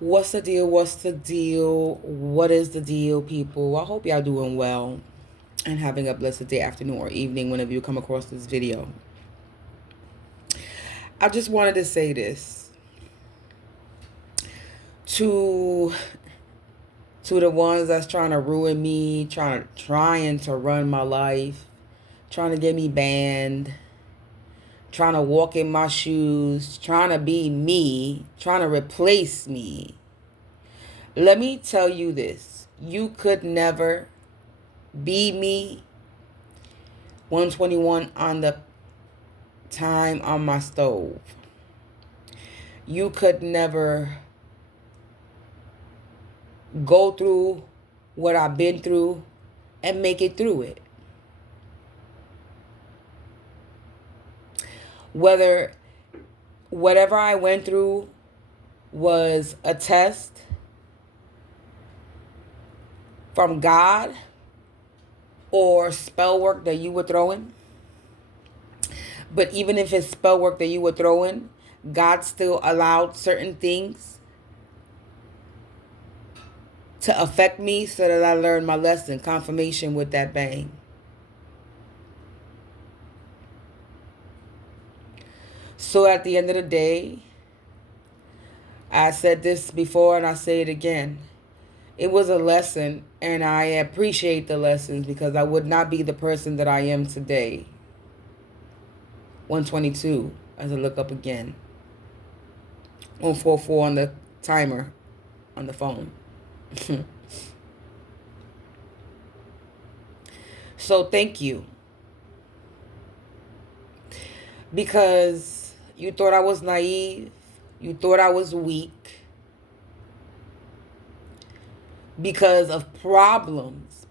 What's the deal? What's the deal? What is the deal, people? I hope y'all doing well and having a blessed day, afternoon, or evening whenever you come across this video. I just wanted to say this to the ones that's trying to ruin me, trying to run my life, trying to get me banned, trying to walk in my shoes, trying to be me, trying to replace me. Let me tell you this. You could never be me. 121 on the time on my stove. You could never go through what I've been through and make it through it. Whatever I went through was a test from God or spell work that you were throwing. But even if it's spell work that you were throwing, God still allowed certain things to affect me so that I learned my lesson. Confirmation with that bang. So at the end of the day, I said this before and I say it again. It was a lesson, and I appreciate the lessons because I would not be the person that I am today. 122 as I look up again. 144 on the timer on the phone. So thank you. Because you thought I was naive. You thought I was weak. Because of problems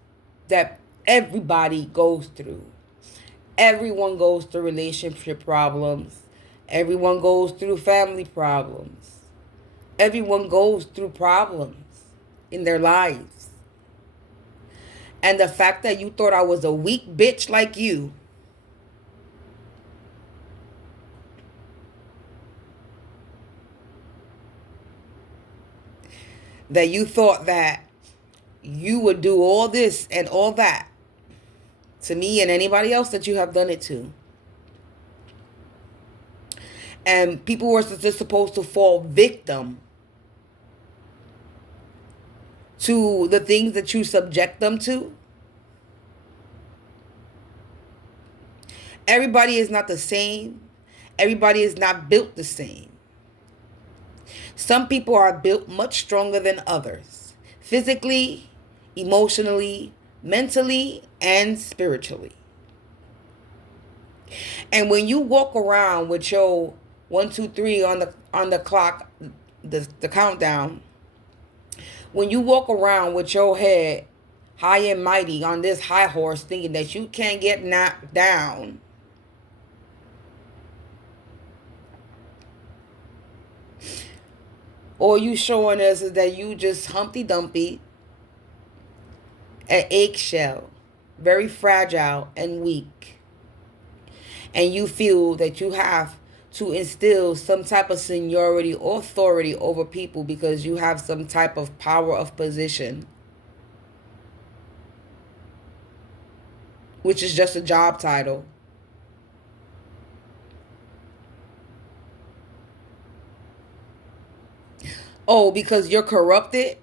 that everybody goes through. Everyone goes through relationship problems. Everyone goes through family problems. Everyone goes through problems in their lives. And the fact that you thought I was a weak bitch like you, that you thought that you would do all this and all that to me and anybody else that you have done it to. And people were just supposed to fall victim to the things that you subject them to. Everybody is not the same. Everybody is not built the same. Some people are built much stronger than others. Physically, emotionally, mentally, and spiritually. And when you walk around with your 1, 2, 3 on the clock, the countdown, when you walk around with your head high and mighty on this high horse thinking that you can't get knocked down, or you showing us that you just Humpty Dumpty, an eggshell, very fragile and weak, and you feel that you have to instill some type of seniority or authority over people because you have some type of power of position, which is just a job title. Oh, because you're corrupted?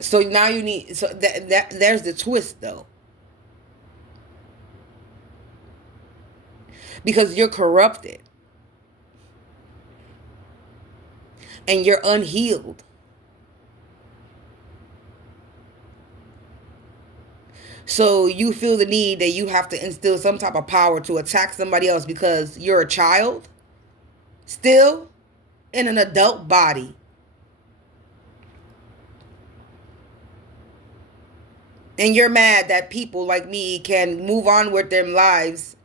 So now you need, so that there's the twist though. Because you're corrupted. And you're unhealed. So you feel the need that you have to instill some type of power to attack somebody else because you're a child still in an adult body. And you're mad that people like me can move on with their lives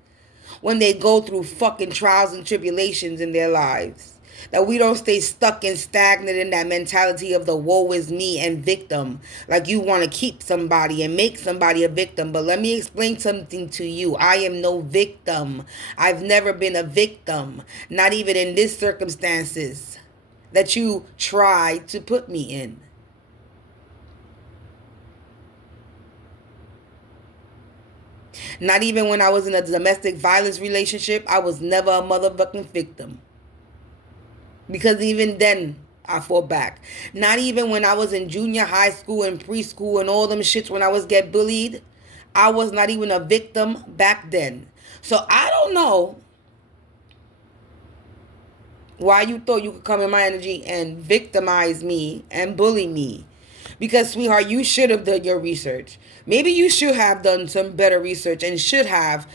when they go through fucking trials and tribulations in their lives. That we don't stay stuck and stagnant in that mentality of the woe is me and victim. Like you want to keep somebody and make somebody a victim. But let me explain something to you. I am no victim. I've never been a victim. Not even in this circumstances. that you tried to put me in. Not even when I was in a domestic violence relationship, I was never a motherfucking victim. Because even then, I fought back. Not even when I was in junior high school and preschool and all them shits when I was get bullied, I was not even a victim back then. So I don't know why you thought you could come in my energy and victimize me and bully me. Because, sweetheart, you should have done your research. Maybe you should have done some better research and should have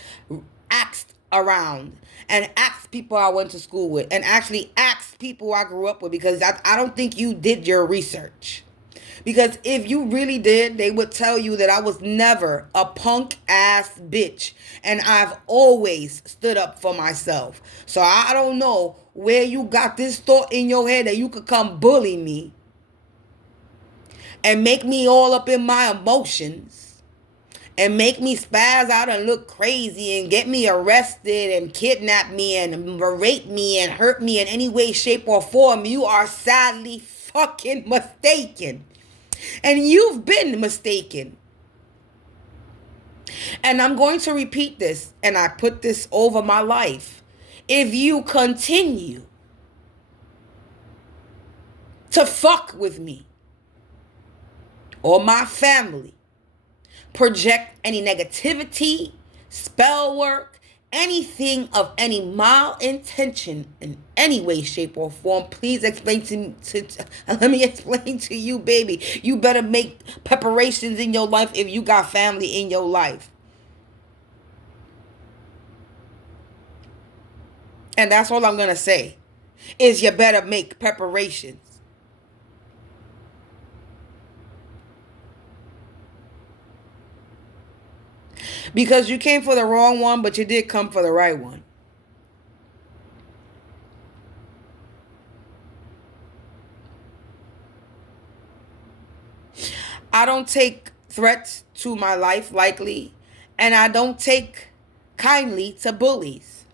asked around and asked people I went to school with and actually asked people I grew up with, because I don't think you did your research. Because if you really did, they would tell you that I was never a punk ass bitch. And I've always stood up for myself. So I don't know where you got this thought in your head that you could come bully me and make me all up in my emotions and make me spaz out and look crazy and get me arrested and kidnap me and berate me and hurt me in any way, shape, or form. You are sadly fucking mistaken. And you've been mistaken. And I'm going to repeat this, and I put this over my life. If you continue to fuck with me or my family, project any negativity, spell work, anything of any malintention in any way, shape, or form, please explain let me explain to you, baby. You better make preparations in your life if you got family in your life. And that's all I'm going to say, is you better make preparations. Because you came for the wrong one, but you did come for the right one. I don't take threats to my life lightly, and I don't take kindly to bullies.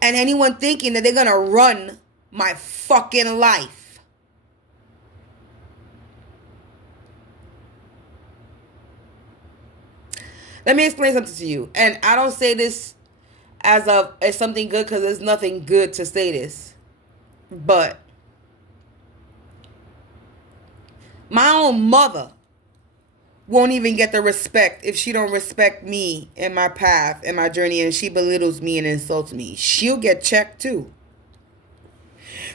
And anyone thinking that they're going to run my fucking life, let me explain something to you. And I don't say this as something good, because there's nothing good to say this. But my own mother won't even get the respect if she don't respect me and my path and my journey, and she belittles me and insults me. She'll get checked too.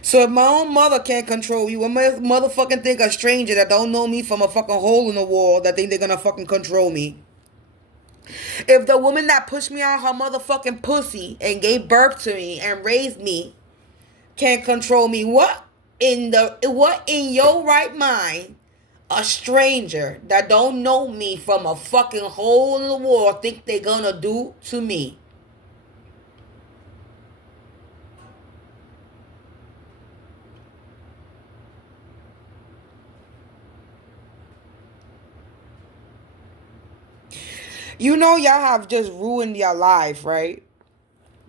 So if my own mother can't control you, what motherfucking think a stranger that don't know me from a fucking hole in the wall that think they're gonna fucking control me? If the woman that pushed me on her motherfucking pussy and gave birth to me and raised me can't control me, what in your right mind a stranger that don't know me from a fucking hole in the wall think they gonna do to me? You know, y'all have just ruined your life, right?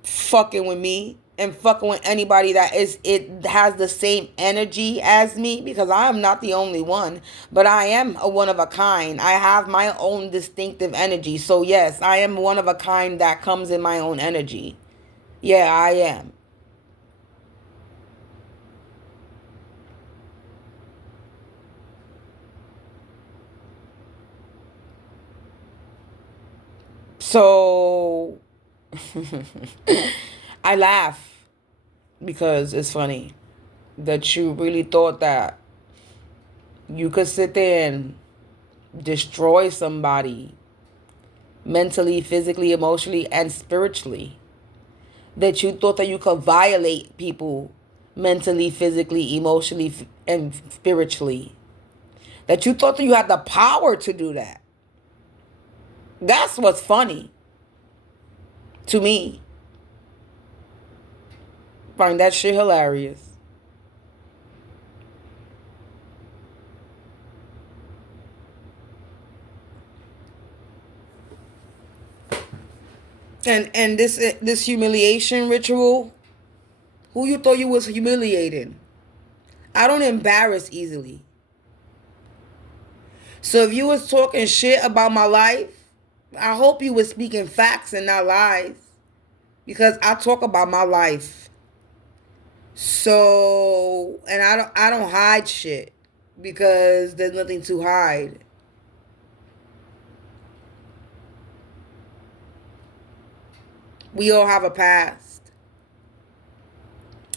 Fucking with me and fucking with anybody that it has the same energy as me, because I am not the only one, but I am a one of a kind. I have my own distinctive energy. So yes, I am one of a kind that comes in my own energy. Yeah, I am. So I laugh because it's funny that you really thought that you could sit there and destroy somebody mentally, physically, emotionally, and spiritually. That you thought that you could violate people mentally, physically, emotionally, and spiritually. That you thought that you had the power to do that. That's what's funny to me. Find that shit hilarious. And this humiliation ritual Who you thought you was humiliating? I don't embarrass easily. So if you was talking shit about my life, I hope you was speaking facts and not lies. Because I talk about my life. So, and I don't hide shit because there's nothing to hide. We all have a past.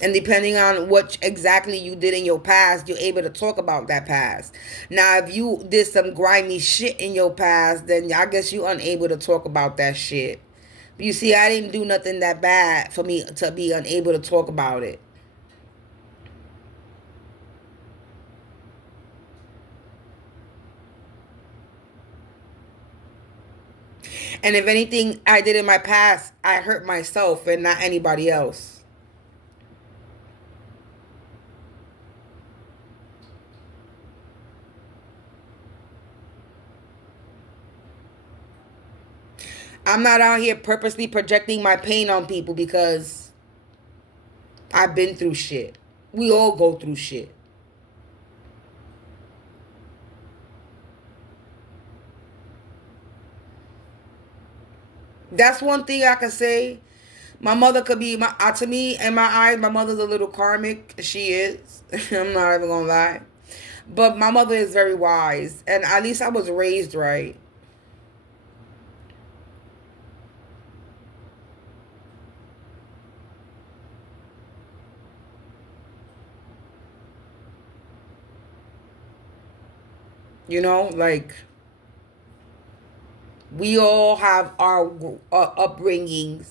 And depending on what exactly you did in your past, you're able to talk about that past. Now, if you did some grimy shit in your past, then I guess you're unable to talk about that shit. But you see, I didn't do nothing that bad for me to be unable to talk about it. And if anything I did in my past, I hurt myself and not anybody else. I'm not out here purposely projecting my pain on people because I've been through shit. We all go through shit. That's one thing I can say. My mother could be to me in my eyes. My mother's a little karmic. She is. I'm not even gonna lie, but my mother is very wise, and at least I was raised right. You know, like we all have our upbringings,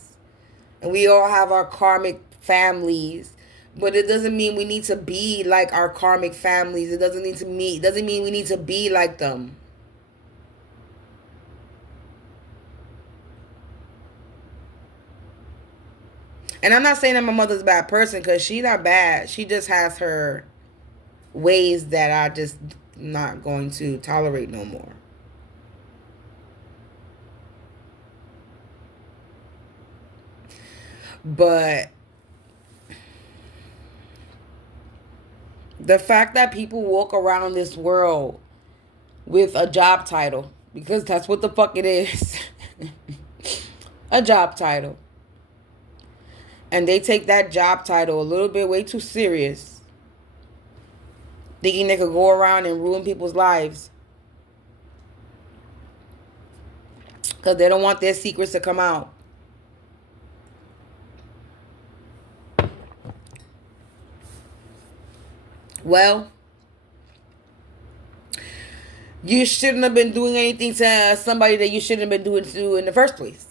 and we all have our karmic families. But it doesn't mean we need to be like our karmic families. It doesn't need to mean. It doesn't mean we need to be like them. And I'm not saying that my mother's a bad person because she's not bad. She just has her ways that I just not going to tolerate no more. But the fact that people walk around this world with a job title, because that's what the fuck it is, a job title, and they take that job title a little bit way too serious, thinking they could go around and ruin people's lives because they don't want their secrets to come out. Well, you shouldn't have been doing anything to somebody that you shouldn't have been doing to in the first place.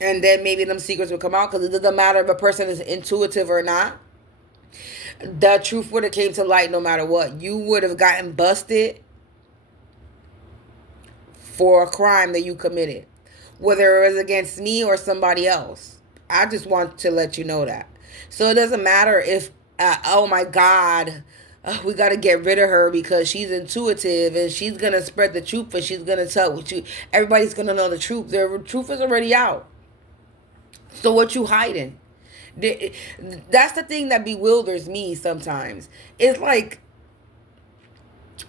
And then maybe them secrets will come out because it doesn't matter if a person is intuitive or not. The truth would have came to light no matter what. You would have gotten busted for a crime that you committed, whether it was against me or somebody else. I just want to let you know that. So it doesn't matter if, oh my God, we got to get rid of her because she's intuitive and she's going to spread the truth and she's going to tell what you, everybody's going to know the truth. The truth is already out. So what you hiding? That's the thing that bewilders me sometimes. It's like,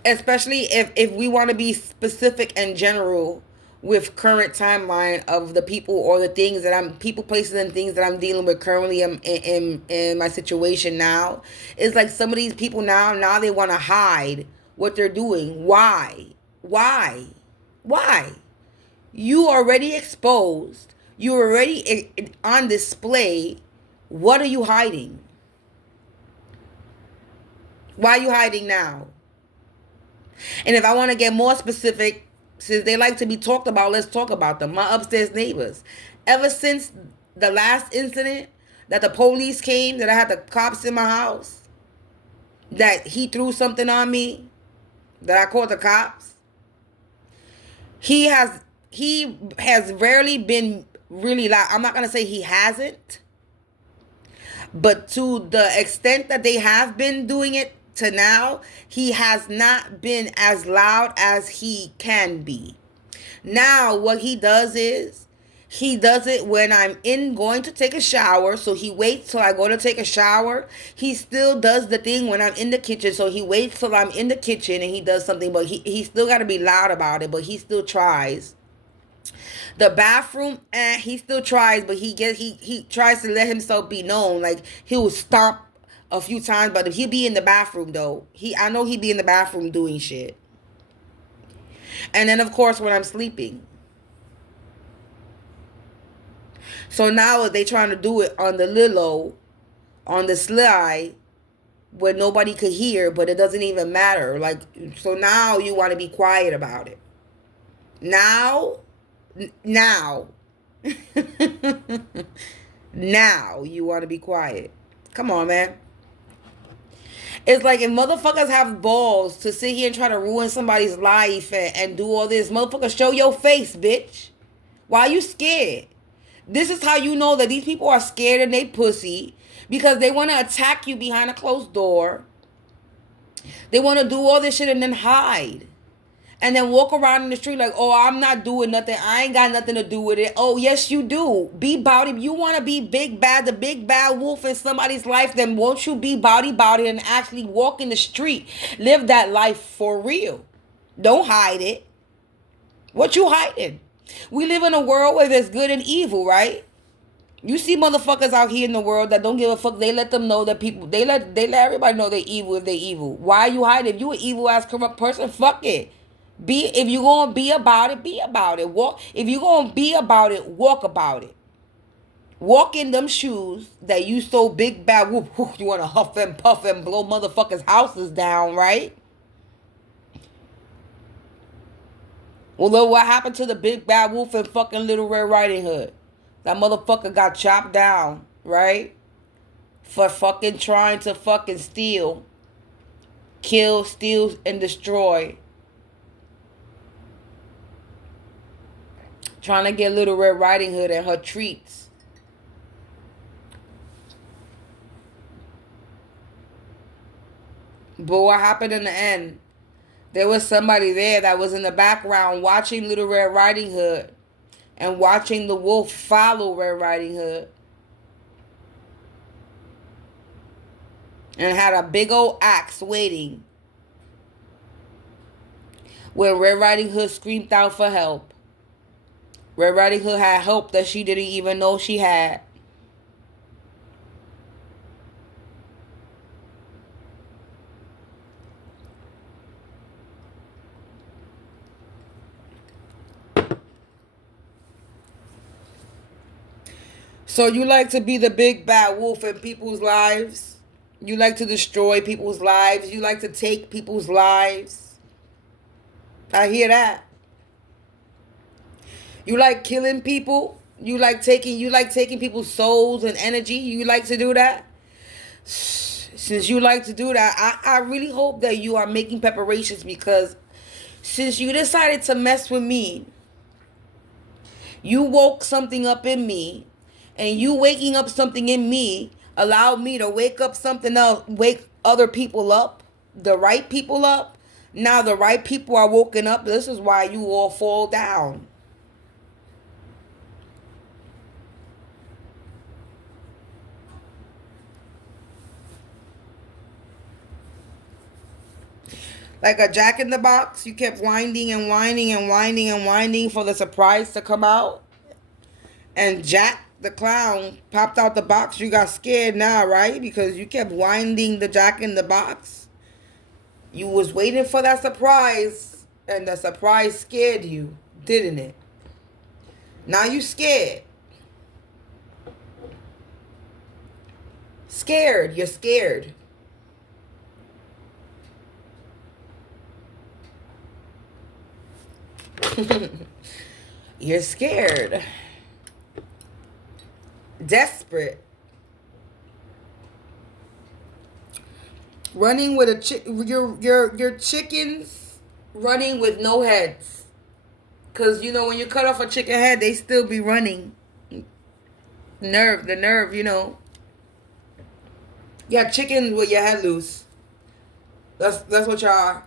especially if we want to be specific and general with current timeline of the people or the things that I'm people, places, and things that I'm dealing with currently in my situation now. It's like some of these people now they want to hide what they're doing. Why why you already exposed, you already on display. What are you hiding? Why are you hiding now? And if I want to get more specific, since they like to be talked about, let's talk about them. My upstairs neighbors. Ever since the last incident that the police came, that I had the cops in my house, that he threw something on me, that I called the cops, he has rarely been really loud. I'm not gonna say he hasn't, but to the extent that they have been doing it to now, he has not been as loud as he can be. Now, what he does is He does it when I'm in going to take a shower, so he waits till I go to take a shower. He still does the thing when I'm in the kitchen, so he waits till I'm in the kitchen and he does something, but he still got to be loud about it, but he still tries. The bathroom, he still tries, but he tries to let himself be known. Like he'll stomp a few times, but if he'll be in the bathroom though, I know he'd be in the bathroom doing shit. And then of course when I'm sleeping. So now they trying to do it on the Lilo, on the sly, where nobody could hear, but it doesn't even matter. Like, so now you want to be quiet about it. Now, now, now you want to be quiet. Come on, man. It's like if motherfuckers have balls to sit here and try to ruin somebody's life and do all this, motherfucker, show your face, bitch. Why are you scared? This is how you know that these people are scared and they pussy because they want to attack you behind a closed door. They want to do all this shit and then hide. And then walk around in the street like, oh, I'm not doing nothing. I ain't got nothing to do with it. Oh, yes, you do. Be about it. You want to be big bad, the big bad wolf in somebody's life, then won't you be body and actually walk in the street? Live that life for real. Don't hide it. What you hiding? We live in a world where there's good and evil, right? You see motherfuckers out here in the world that don't give a fuck. They let them know that people, they let everybody know they're evil if they evil. Why are you hiding? If you an evil ass corrupt person, fuck it. If you gonna be about it, be about it. Walk. If you gonna be about it, walk about it. Walk in them shoes that you so big bad. Whoop, whoop, you wanna huff and puff and blow motherfuckers' houses down, right? Well, look what happened to the big bad wolf in fucking Little Red Riding Hood. That motherfucker got chopped down, right? For fucking trying to fucking steal, kill, steal, and destroy. Trying to get Little Red Riding Hood and her treats. But what happened in the end? There was somebody there that was in the background watching Little Red Riding Hood and watching the wolf follow Red Riding Hood. And had a big old axe waiting when Red Riding Hood screamed out for help. Red Riding Hood had help that she didn't even know she had. So you like to be the big bad wolf in people's lives? You like to destroy people's lives? You like to take people's lives? I hear that. You like killing people? You like taking people's souls and energy? You like to do that? Since you like to do that, I really hope that you are making preparations, because since you decided to mess with me, you woke something up in me, and you waking up something in me allowed me to wake up something else, wake other people up, the right people up. Now the right people are woken up. This is why you all fall down. Like a jack in the box, you kept winding and winding and winding and winding for the surprise to come out. And Jack the clown popped out the box. You got scared now, right? Because you kept winding the jack in the box. You was waiting for that surprise, and the surprise scared you, didn't it? Now you scared. Scared. You're scared. You're scared. Desperate. Running with your chickens running with no heads. Cause you know when you cut off a chicken head, they still be running. The nerve, you know. You got chickens with your head loose. That's what y'all are.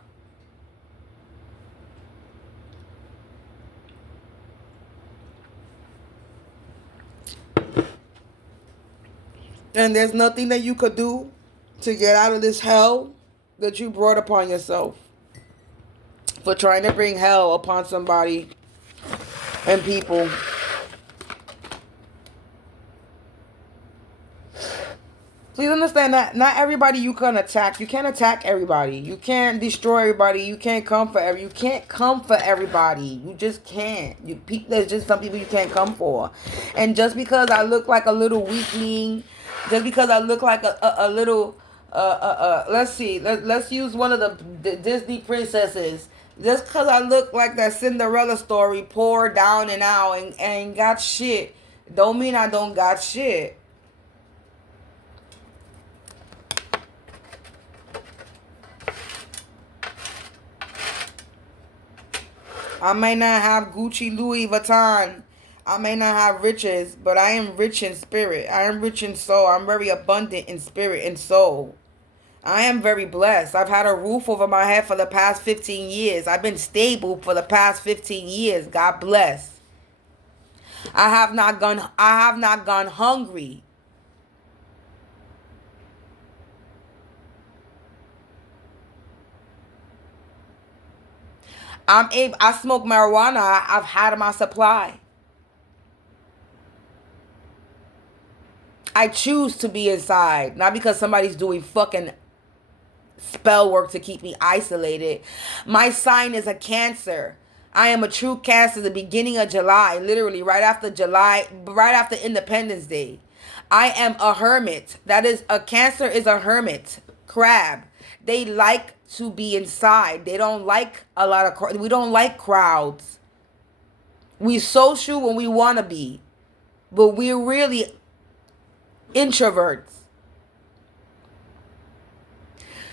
And there's nothing that you could do to get out of this hell that you brought upon yourself for trying to bring hell upon somebody and people. Please understand that not everybody you can attack. You can't attack everybody. You can't destroy everybody. You can't come for You can't come for everybody. You just can't. There's just some people you can't come for. And just because I look like a little weakling, just because I look like a little let's see. Let's use one of the Disney princesses. Just because I look like that Cinderella story, poor, down and out, and got shit, don't mean I don't got shit. I may not have Gucci, Louis Vuitton. I may not have riches, but I am rich in spirit. I am rich in soul. I'm very abundant in spirit and soul. I am very blessed. I've had a roof over my head for the past 15 years. I've been stable for the past 15 years. God bless. I have not gone hungry. I smoke marijuana. I've had my supply. I choose to be inside, not because somebody's doing fucking spell work to keep me isolated. My sign is a Cancer. I am a true Cancer. The beginning of July, literally right after Independence Day. I am a hermit. That is, a Cancer is a hermit crab. They like to be inside. They don't like we don't like crowds. We social when we want to be, but we're really introverts.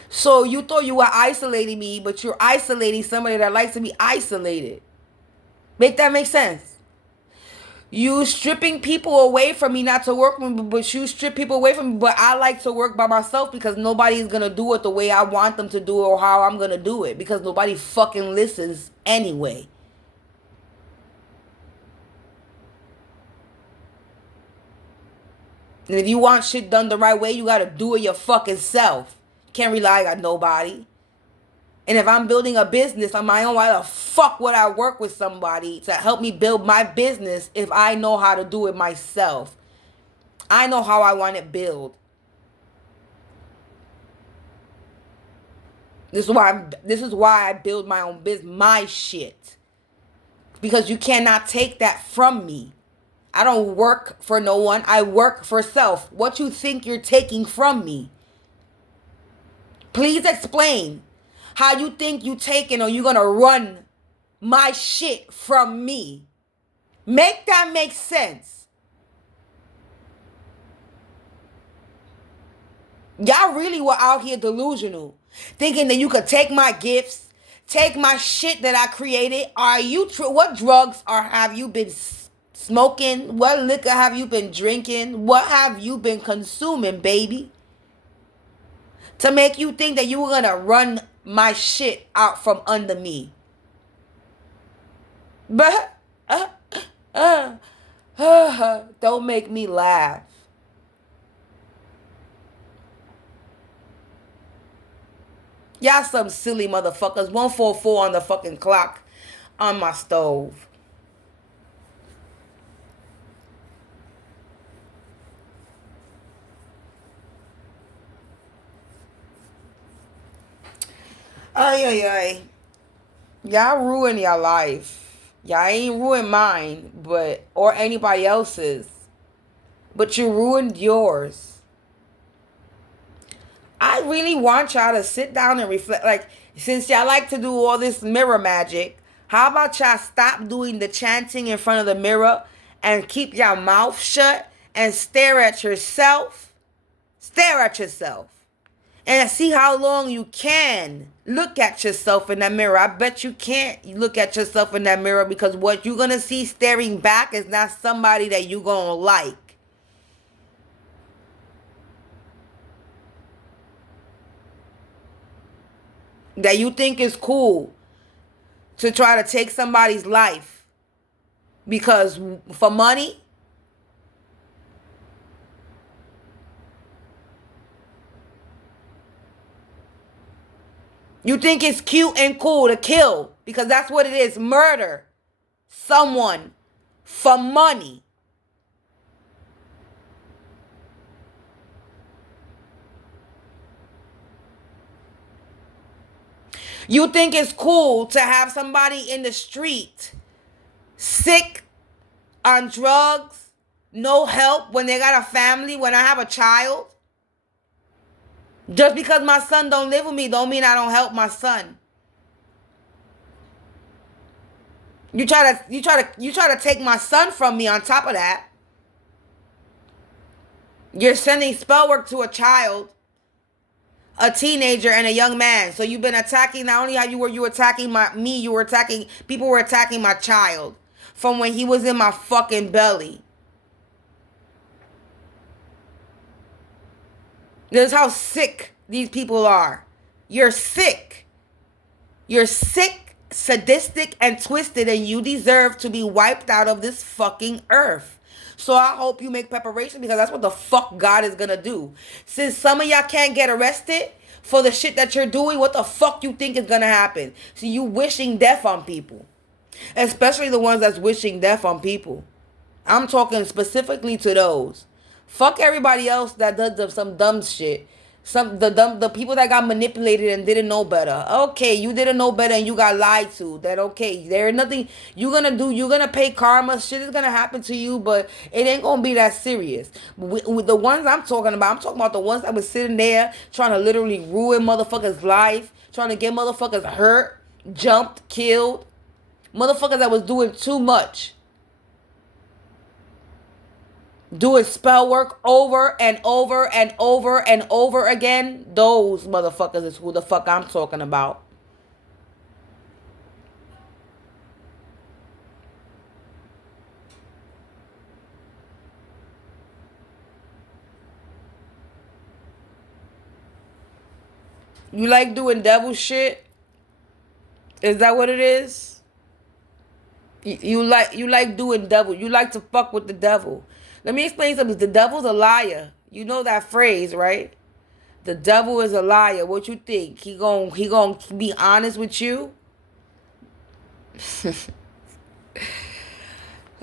So you thought you were isolating me, but you're isolating somebody that likes to be isolated. Make that make sense? You stripping people away from me not to work with me, but you strip people away from me. But I like to work by myself because nobody's going to do it the way I want them to do it or how I'm going to do it. Because nobody fucking listens anyway. And if you want shit done the right way, you got to do it your fucking self. Can't rely on nobody. And if I'm building a business on my own, why the fuck would I work with somebody to help me build my business if I know how to do it myself? I know how I want it built. This is why I build my own business, my shit. Because you cannot take that from me. I don't work for no one. I work for self. What you think you're taking from me? Please explain how you think you taking or you gonna run my shit from me. Make that make sense. Y'all really were out here delusional, thinking that you could take my gifts, take my shit that I created. Are you what drugs have you been smoking? What liquor have you been drinking? What have you been consuming, baby? To make you think that you were gonna run my shit out from under me. But don't make me laugh. Y'all some silly motherfuckers. 144 on the fucking clock on my stove. Ay. Y'all ruin your life. Y'all ain't ruined mine, or anybody else's. But you ruined yours. I really want y'all to sit down and reflect. Like, since y'all like to do all this mirror magic, how about y'all stop doing the chanting in front of the mirror and keep your mouth shut and stare at yourself? Stare at yourself. And see how long you can look at yourself in that mirror. I bet you can't look at yourself in that mirror because what you're going to see staring back is not somebody that you're going to like. That you think is cool to try to take somebody's life because for money. You think it's cute and cool to kill because that's what it is. Murder someone for money. You think it's cool to have somebody in the street sick, on drugs, no help when they got a family, when I have a child? Just because my son don't live with me don't mean I don't help my son. You try to take my son from me on top of that. You're sending spell work to a child, a teenager, and a young man. So you've been attacking, not only how you were attacking me, you were attacking, people were attacking my child from when he was in my fucking belly. This is how sick these people are. You're sick. You're sick, sadistic, and twisted, and you deserve to be wiped out of this fucking earth. So I hope you make preparation, because that's what the fuck God is gonna do. Since some of y'all can't get arrested for the shit that you're doing, what the fuck you think is gonna happen? So you wishing death on people. Especially the ones that's wishing death on people. I'm talking specifically to those. Fuck everybody else that does some dumb shit. The people that got manipulated and didn't know better. Okay, you didn't know better and you got lied to. That okay. There is nothing you're gonna do. You're gonna pay karma. Shit is gonna happen to you, but it ain't gonna be that serious. With the ones I'm talking about the ones that was sitting there trying to literally ruin motherfuckers' life, trying to get motherfuckers hurt, jumped, killed. Motherfuckers that was doing too much. Doing spell work over and over and over and over again. Those motherfuckers is who the fuck I'm talking about. You like doing devil shit? Is that what it is? You like doing devil. You like to fuck with the devil. Let me explain something. The devil's a liar. You know that phrase, right? The devil is a liar. What you think? He gon' be honest with you?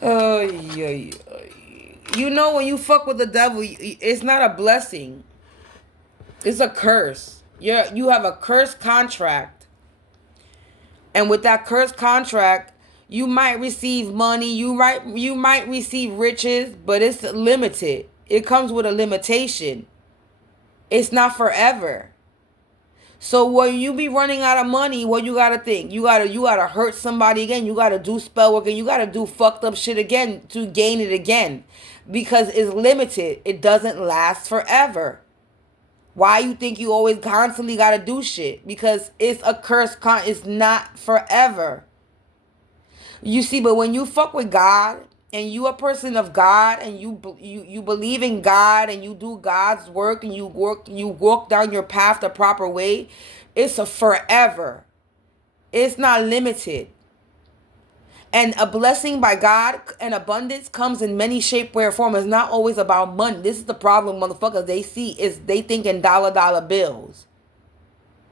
Oh yeah. You know, when you fuck with the devil, it's not a blessing. It's a curse. You have a cursed contract. And with that cursed contract, you might receive money, you might receive riches, but it's limited. It comes with a limitation. It's not forever. So when you be running out of money, what you gotta think? You gotta hurt somebody again. You gotta do spell work and you gotta do fucked up shit again to gain it again. Because it's limited. It doesn't last forever. Why you think you always constantly gotta do shit? Because it's a curse. It's not forever. You see, but when you fuck with God and you a person of God and you believe in God and you do God's work and you walk down your path the proper way, it's a forever. It's not limited. And a blessing by God and abundance comes in many shape, way, or form. It's not always about money. This is the problem, motherfuckers. They think in dollar bills.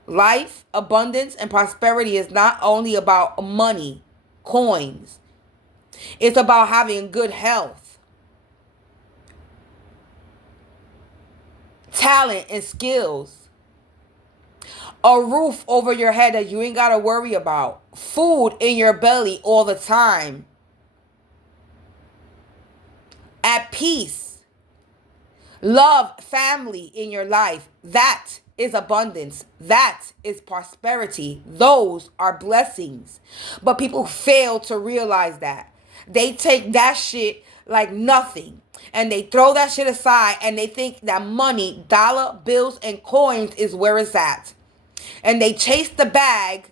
Life, abundance, and prosperity is not only about money, coins. It's about having good health, talent, and skills. A roof over your head that you ain't got to worry about. Food in your belly all the time. At peace. Love, family in your life. That is abundance. That is prosperity. Those are blessings. But people fail to realize that. They take that shit like nothing. And they throw that shit aside and they think that money, dollar, bills, and coins is where it's at. And they chase the bag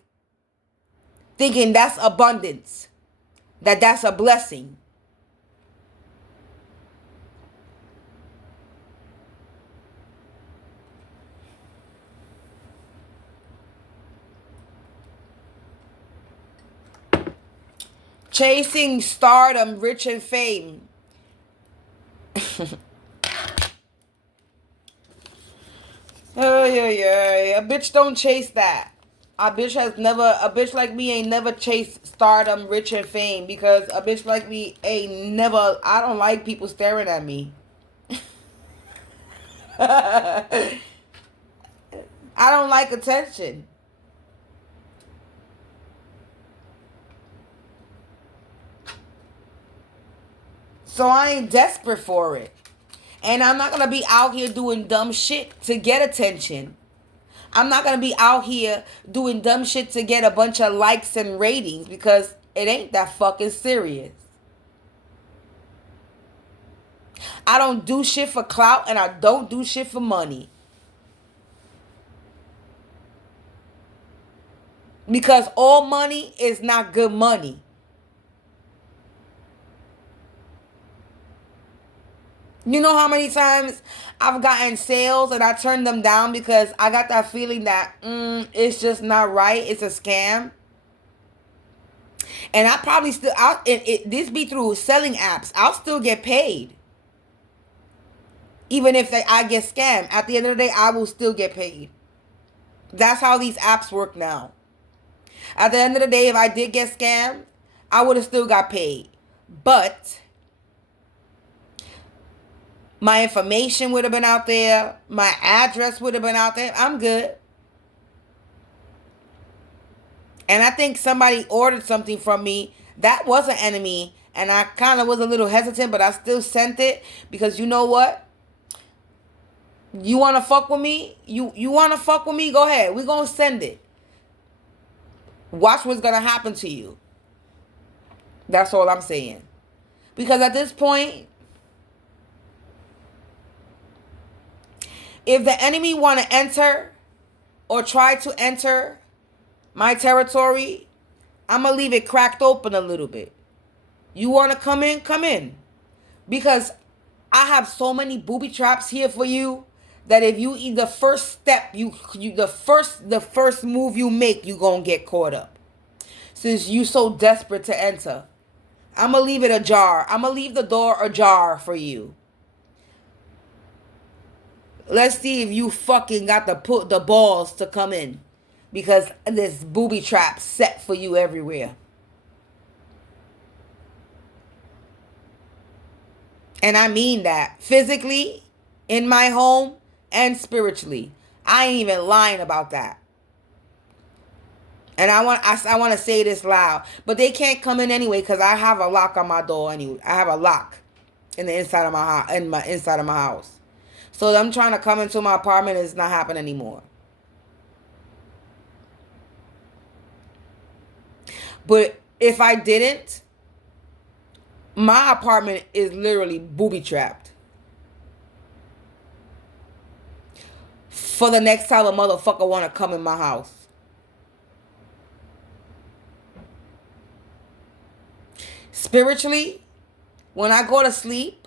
thinking that's abundance. That's a blessing. Chasing stardom, rich and fame. Oh, yeah. A bitch don't chase that. A bitch like me ain't never chased stardom, rich, and fame, because a bitch like me ain't never, I don't like people staring at me. I don't like attention. So I ain't desperate for it. And I'm not gonna be out here doing dumb shit to get attention. I'm not gonna be out here doing dumb shit to get a bunch of likes and ratings, because it ain't that fucking serious. I don't do shit for clout, and I don't do shit for money. Because all money is not good money. You know how many times I've gotten sales and I turned them down because I got that feeling that it's just not right. It's a scam. And I probably still, this be through selling apps. I'll still get paid. Even if I get scammed. At the end of the day, I will still get paid. That's how these apps work now. At the end of the day, if I did get scammed, I would have still got paid. But my information would have been out there. My address would have been out there. I'm good. And I think somebody ordered something from me that was an enemy. And I kind of was a little hesitant, but I still sent it. Because you know what? You want to fuck with me? You want to fuck with me? Go ahead. We're going to send it. Watch what's going to happen to you. That's all I'm saying. Because at this point, if the enemy want to enter or try to enter my territory, I'm going to leave it cracked open a little bit. You want to come in? Come in. Because I have so many booby traps here for you that if you eat the first step, the first move you make, you going to get caught up. Since you so desperate to enter, I'm going to leave it ajar. I'm going to leave the door ajar for you. Let's see if you fucking got the balls to come in. Because there's booby traps set for you everywhere. And I mean that. Physically, in my home, and spiritually. I ain't even lying about that. And I want to say this loud. But they can't come in anyway because I have a lock on my door anyway. I have a lock in the inside of my house, inside of my house. So them trying to come into my apartment is not happening anymore. But if I didn't, my apartment is literally booby trapped. For the next time a motherfucker want to come in my house. Spiritually, when I go to sleep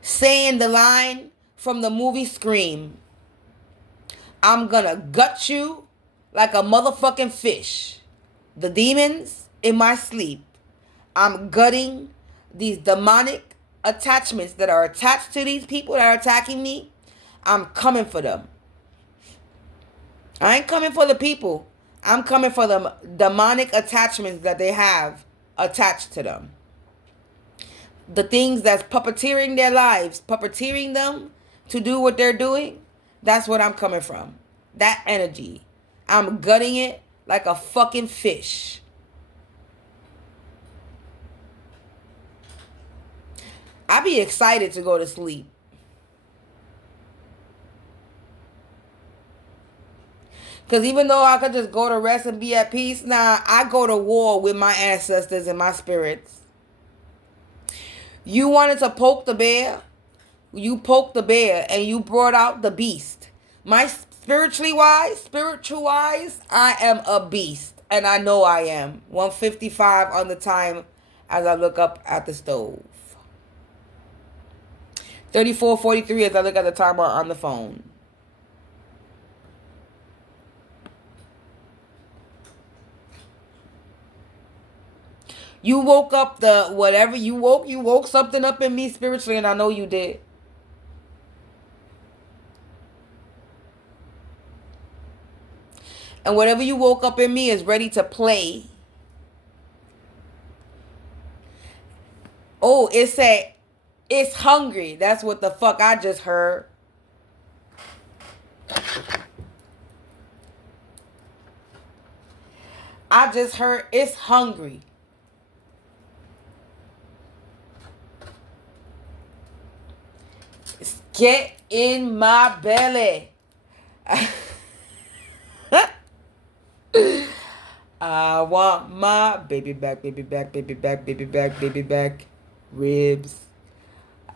saying the line from the movie Scream. I'm gonna gut you like a motherfucking fish. The demons in my sleep. I'm gutting these demonic attachments that are attached to these people that are attacking me. I'm coming for them. I ain't coming for the people. I'm coming for the demonic attachments that they have attached to them. The things that's puppeteering their lives, puppeteering them to do what they're doing, that's what I'm coming from. That energy. I'm gutting it like a fucking fish. I be excited to go to sleep. Because even though I could just go to rest and be at peace, nah, I go to war with my ancestors and my spirits. You wanted to poke the bear, you poked the bear, and you brought out the beast. My spiritual wise, I am a beast. And I know I am. 1:55 on the time as I look up at the stove. 34:43 as I look at the timer on the phone. You woke up you woke something up in me spiritually, and I know you did. And whatever you woke up in me is ready to play. Oh, it said, it's hungry. That's what the fuck I just heard. I just heard it's hungry. Get in my belly. I want my baby back, baby back, baby back, baby back, baby back, ribs.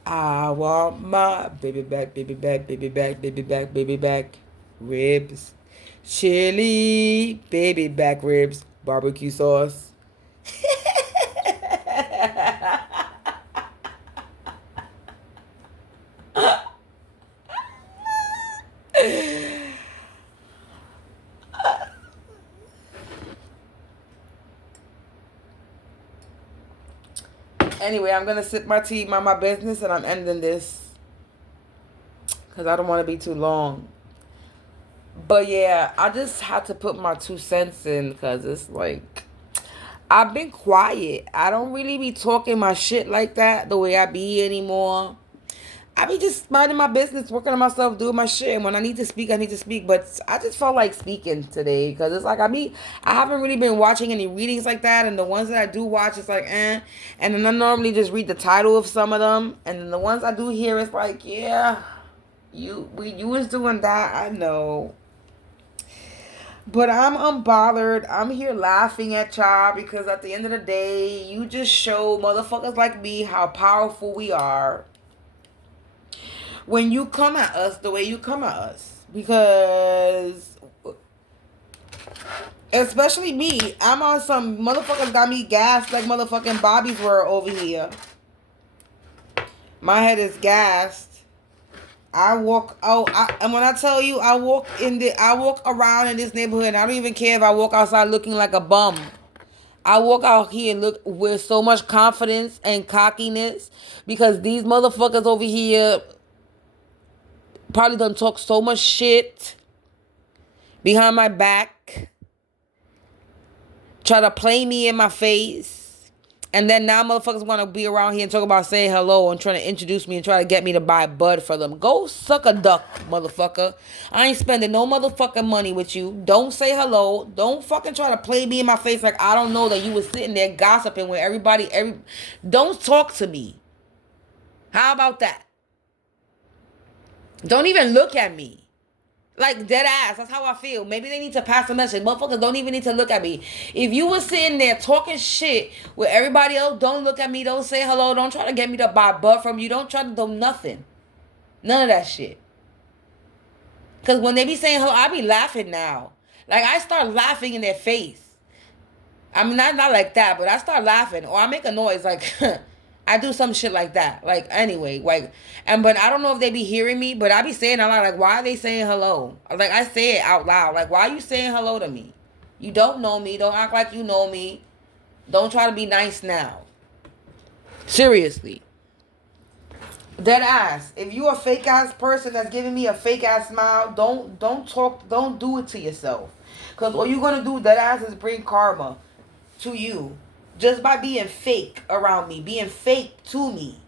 I want my baby back, baby back, baby back, baby back, baby back, ribs. Chili, baby back ribs, barbecue sauce. Anyway, I'm gonna sip my tea, mind my business, and I'm ending this because I don't want to be too long. But yeah, I just had to put my 2 cents in because it's like I've been quiet. I don't really be talking my shit like that the way I be anymore. I be just minding my business, working on myself, doing my shit. And when I need to speak, I need to speak. But I just felt like speaking today because it's like I haven't really been watching any readings like that. And the ones that I do watch, it's like, eh. And then I normally just read the title of some of them. And then the ones I do hear, it's like, yeah, you was doing that. I know. But I'm unbothered. I'm here laughing at y'all because at the end of the day, you just show motherfuckers like me how powerful we are when you come at us the way you come at us. Because especially me, I'm on some motherfuckers got me gassed like motherfucking Bobbies were over here. My head is gassed. I walk out, and when I tell you, I walk around in this neighborhood, and I don't even care if I walk outside looking like a bum. I walk out here and look with so much confidence and cockiness because these motherfuckers over here probably done talk so much shit behind my back, try to play me in my face. And then now motherfuckers want to be around here and talk about saying hello and trying to introduce me and try to get me to buy bud for them. Go suck a duck, motherfucker. I ain't spending no motherfucking money with you. Don't say hello. Don't fucking try to play me in my face like I don't know that you was sitting there gossiping with everybody. Don't talk to me. How about that? Don't even look at me. Like, dead ass. That's how I feel. Maybe they need to pass a message. Motherfuckers don't even need to look at me. If you was sitting there talking shit with everybody else, don't look at me. Don't say hello. Don't try to get me to buy bud from you. Don't try to do nothing. None of that shit. Because when they be saying hello, I be laughing now. Like, I start laughing in their face. I mean, not like that, but I start laughing. Or I make a noise like... I do some shit like that. Like, anyway, like, but I don't know if they be hearing me, but I be saying a lot, like, why are they saying hello? Like, I say it out loud. Like, why are you saying hello to me? You don't know me. Don't act like you know me. Don't try to be nice now. Seriously. Dead ass. If you a fake ass person that's giving me a fake ass smile, don't do it to yourself. Because all you're going to do, dead ass, is bring karma to you. Just by being fake around me, being fake to me,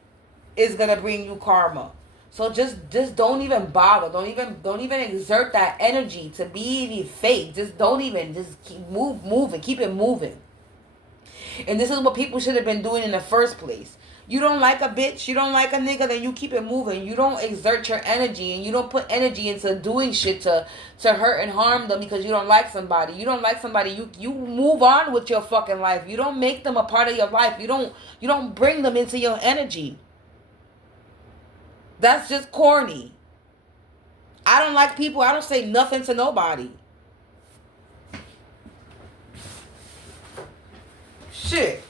is gonna bring you karma. So just don't even bother. Don't even exert that energy to be fake. Just keep moving. Keep it moving. And this is what people should have been doing in the first place. You don't like a bitch, you don't like a nigga, then you keep it moving. You don't exert your energy and you don't put energy into doing shit to hurt and harm them because you don't like somebody. You don't like somebody, you move on with your fucking life. You don't make them a part of your life. You don't bring them into your energy. That's just corny. I don't like people. I don't say nothing to nobody. Shit.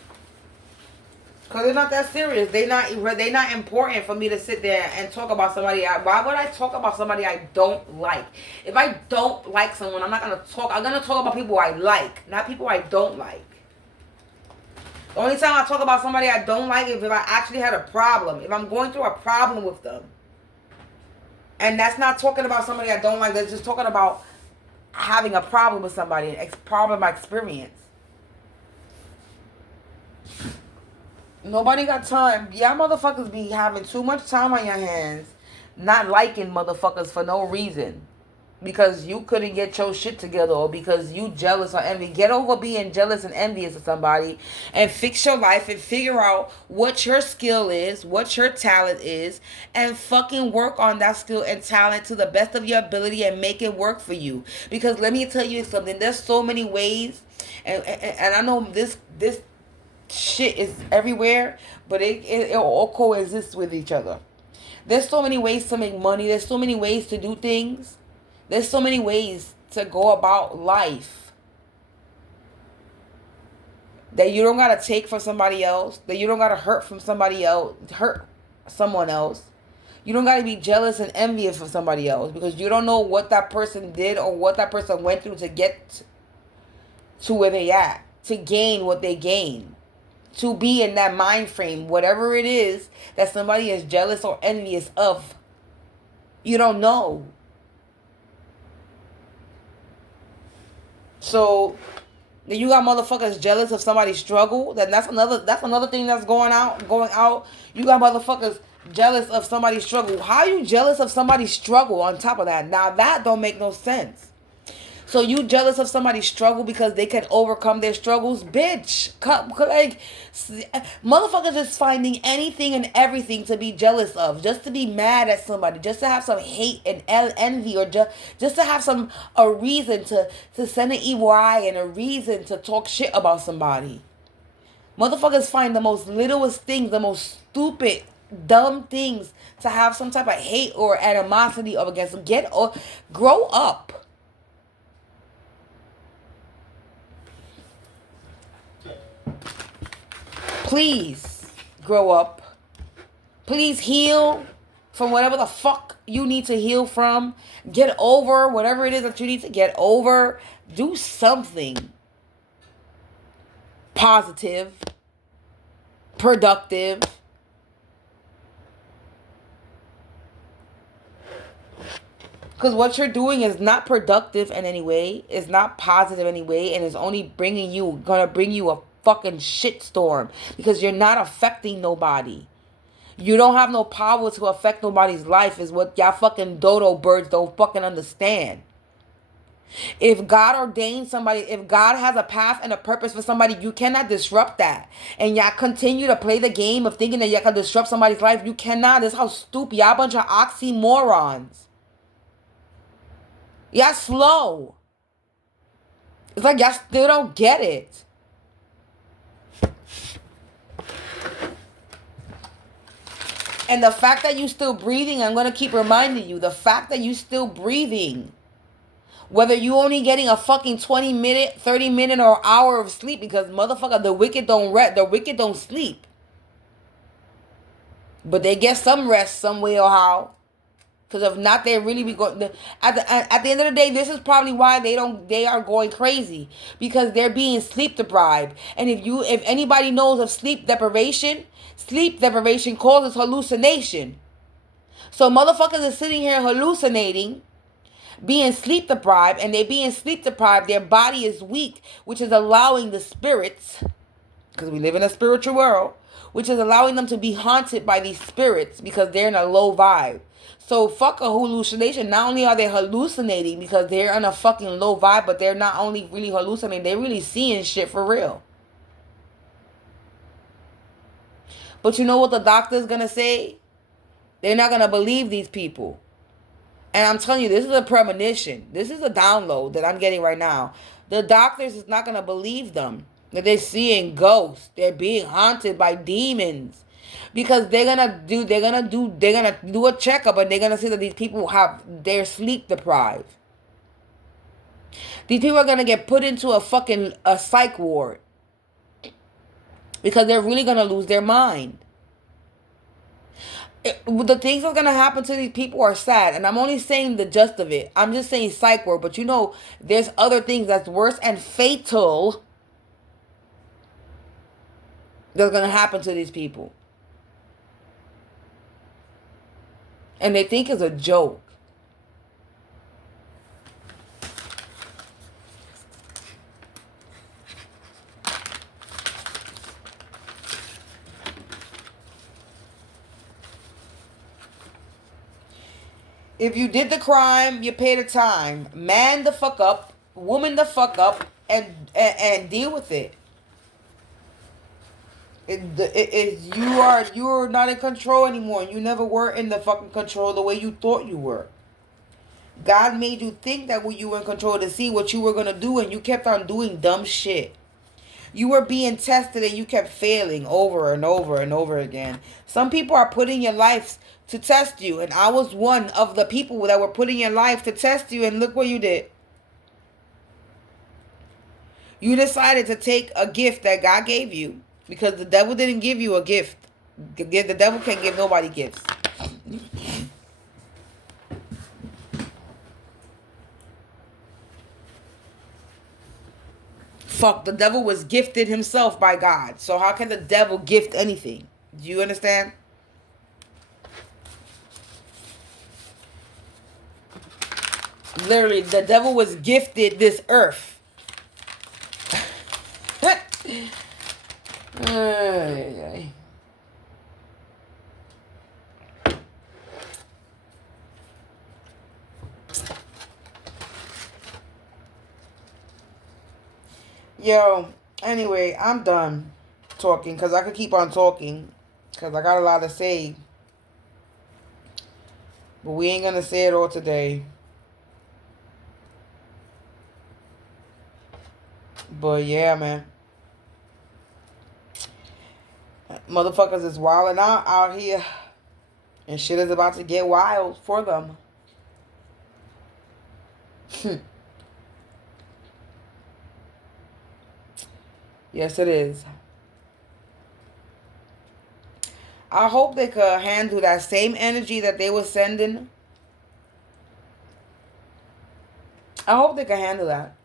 Because they're not that serious. They not important for me to sit there and talk about somebody. Why would I talk about somebody I don't like? If I don't like someone, I'm not going to talk. I'm going to talk about people I like, not people I don't like. The only time I talk about somebody I don't like is if I actually had a problem. If I'm going through a problem with them. And that's not talking about somebody I don't like. That's just talking about having a problem with somebody, problem experience. Nobody got time. Y'all motherfuckers be having too much time on your hands, not liking motherfuckers for no reason. Because you couldn't get your shit together, or because you jealous or envy. Get over being jealous and envious of somebody and fix your life and figure out what your skill is, what your talent is, and fucking work on that skill and talent to the best of your ability and make it work for you. Because let me tell you something, there's so many ways, and I know this shit is everywhere, but it all coexists with each other. There's so many ways to make money. There's so many ways to do things. There's so many ways to go about life that you don't gotta take from somebody else, that you don't gotta hurt from somebody else, hurt someone else. You don't gotta be jealous and envious of somebody else, because you don't know what that person did or what that person went through to get to where they at, to gain what they gain, to be in that mind frame, whatever it is that somebody is jealous or envious of. You don't know. So then you got motherfuckers jealous of somebody's struggle. Then that's another thing that's going out. You got motherfuckers jealous of somebody's struggle. How are you jealous of somebody's struggle on top of that? Now that don't make no sense. So you jealous of somebody's struggle because they can overcome their struggles? Bitch. Like, motherfuckers just finding anything and everything to be jealous of. Just to be mad at somebody. Just to have some hate and envy. Or just to have a reason to send an evil eye and a reason to talk shit about somebody. Motherfuckers find the most littlest things, the most stupid, dumb things to have some type of hate or animosity of against. Grow up. Please grow up. Please heal from whatever the fuck you need to heal from. Get over whatever it is that you need to get over. Do something positive, productive. Because what you're doing is not productive in any way. It's not positive in any way. And it's only gonna bring you a fucking shitstorm, because you're not affecting nobody. You don't have no power to affect nobody's life, is what y'all fucking dodo birds don't fucking understand. If God ordained somebody, if God has a path and a purpose for somebody, you cannot disrupt that. And y'all continue to play the game of thinking that y'all can disrupt somebody's life. You cannot. This is how stupid. Y'all a bunch of oxymorons. Y'all slow. It's like y'all still don't get it. And the fact that you still breathing, I'm going to keep reminding you, the fact that you still breathing, whether you only getting a fucking 20-minute, 30-minute, or hour of sleep, because motherfucker, the wicked don't sleep. But they get some rest some way or how. Because if not, they really be going. At the end of the day, this is probably why they are going crazy, because they're being sleep deprived. And if anybody knows of sleep deprivation causes hallucination. So motherfuckers are sitting here hallucinating, being sleep deprived, and they being sleep deprived. Their body is weak, which is allowing the spirits, because we live in a spiritual world, which is allowing them to be haunted by these spirits because they're in a low vibe. So fuck a hallucination. Not only are they hallucinating because they're in a fucking low vibe, but they're not only really hallucinating, they're really seeing shit for real. But you know what the doctor's gonna say? They're not gonna believe these people. And I'm telling you, this is a premonition. This is a download that I'm getting right now. The doctors is not gonna believe them. That they're seeing ghosts. They're being haunted by demons. Because they're gonna do a checkup, and they're gonna see that these people they're sleep deprived. These people are gonna get put into a psych ward. Because they're really gonna lose their mind. The things that's gonna happen to these people are sad, and I'm only saying the gist of it. I'm just saying psych ward, but there's other things that's worse and fatal that's gonna happen to these people. And they think it's a joke. If you did the crime, you pay the time. Man the fuck up, woman the fuck up, and deal with it. You're not in control anymore. You never were in the fucking control the way you thought you were. God made you think that when you were in control to see what you were gonna do, and you kept on doing dumb shit. You were being tested and you kept failing over and over and over again. Some people are putting your life to test you, and I was one of the people that were putting your life to test you, and look what you did. You decided to take a gift that God gave you, because the devil didn't give you a gift. The devil can't give nobody gifts. Fuck, the devil was gifted himself by God. So how can the devil gift anything? Do you understand? Literally, the devil was gifted this earth. Yo, anyway, I'm done talking because I could keep on talking because I got a lot to say. But we ain't going to say it all today. But yeah, man. Motherfuckers is wilding out here. And shit is about to get wild for them. Yes, it is. I hope they could handle that same energy that they were sending. I hope they can handle that.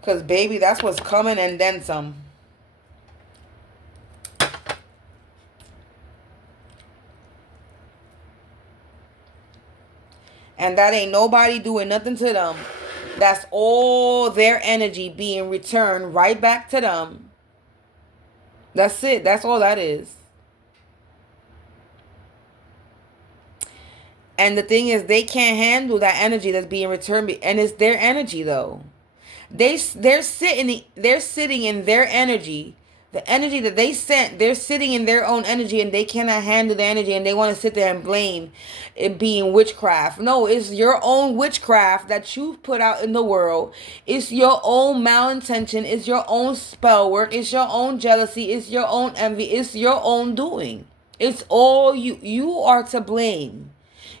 Because, baby, that's what's coming and then some. And that ain't nobody doing nothing to them. That's all their energy being returned right back to them. That's it. That's all that is. And the thing is, they can't handle that energy that's being returned. And it's their energy, though. They're sitting in their energy. The energy that they sent, they're sitting in their own energy, and they cannot handle the energy, and they want to sit there and blame it being witchcraft. No, it's your own witchcraft that you've put out in the world. It's your own malintention. It's your own spell work. It's your own jealousy. It's your own envy. It's your own doing. It's all you. You are to blame.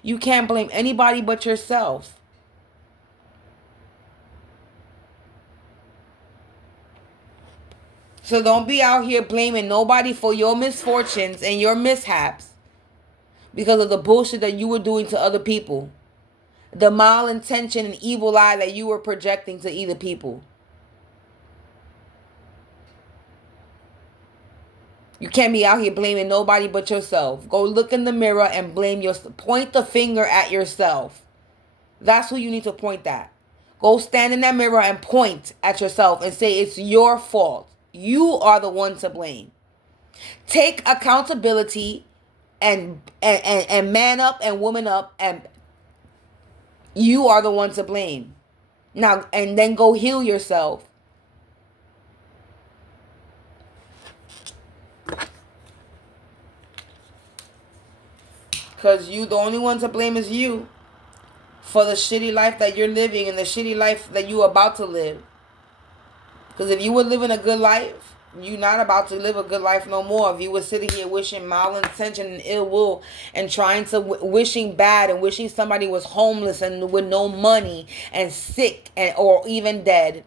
You can't blame anybody but yourself. So don't be out here blaming nobody for your misfortunes and your mishaps because of the bullshit that you were doing to other people. The malintention and evil eye that you were projecting to either people. You can't be out here blaming nobody but yourself. Go look in the mirror and blame yourself. Point the finger at yourself. That's who you need to point at. Go stand in that mirror and point at yourself and say it's your fault. You are the one to blame. Take accountability and man up and woman up, and you are the one to blame. Now, and then go heal yourself. Because the only one to blame is you for the shitty life that you're living and the shitty life that you're about to live. Because if you were living a good life, you're not about to live a good life no more. If you were sitting here wishing malintention and ill will and trying to wishing bad and wishing somebody was homeless and with no money and sick and or even dead.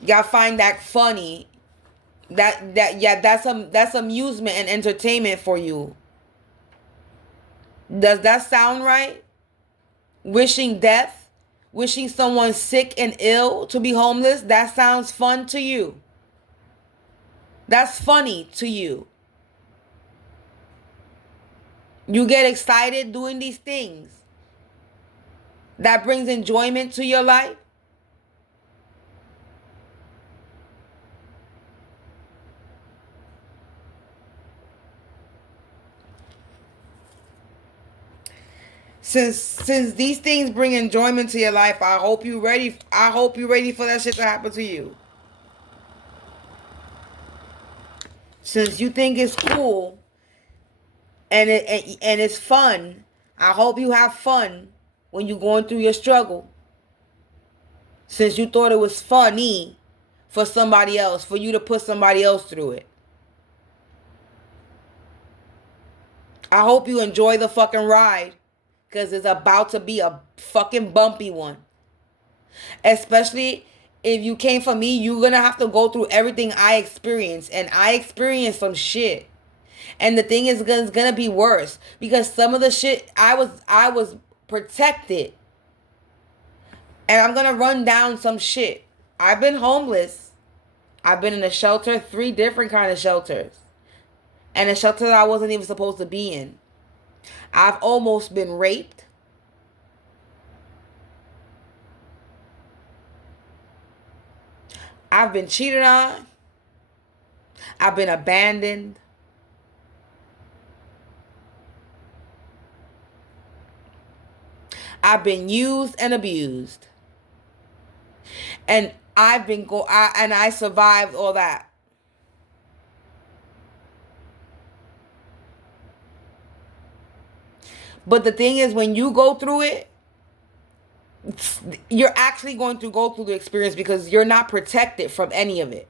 Y'all find that funny. That's amusement and entertainment for you. Does that sound right? Wishing death, wishing someone sick and ill to be homeless, that sounds fun to you. That's funny to you. You get excited doing these things. that brings enjoyment to your life? Since these things bring enjoyment to your life, I hope you ready. I hope you're ready for that shit to happen to you. Since you think it's cool and it's fun, I hope you have fun when you're going through your struggle. Since you thought it was funny for somebody else, for you to put somebody else through it. I hope you enjoy the fucking ride, because it's about to be a fucking bumpy one. Especially if you came from me, you're gonna have to go through everything I experienced. And I experienced some shit. And the thing is, it's gonna be worse. Because some of the shit I was protected. And I'm gonna run down some shit. I've been homeless. I've been in a shelter, 3 different kind of shelters. And a shelter that I wasn't even supposed to be in. I've almost been raped. I've been cheated on. I've been abandoned. I've been used and abused. And I survived all that. But the thing is, when you go through it, you're actually going to go through the experience because you're not protected from any of it.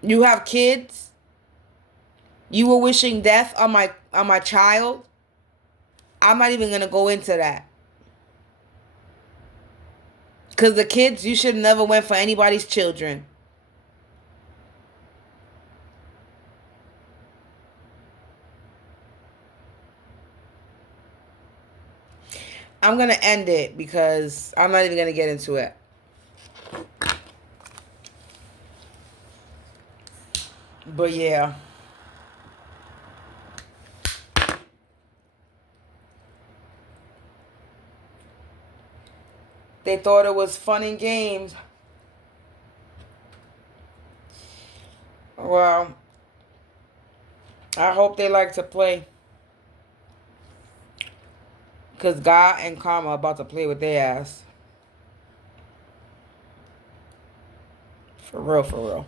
You have kids. You were wishing death on my child. I'm not even gonna go into that. Because the kids, you should never went for anybody's children. I'm going to end it because I'm not even going to get into it. But yeah. They thought it was fun and games. Well, I hope they like to play. Because God and Karma are about to play with their ass. For real, for real.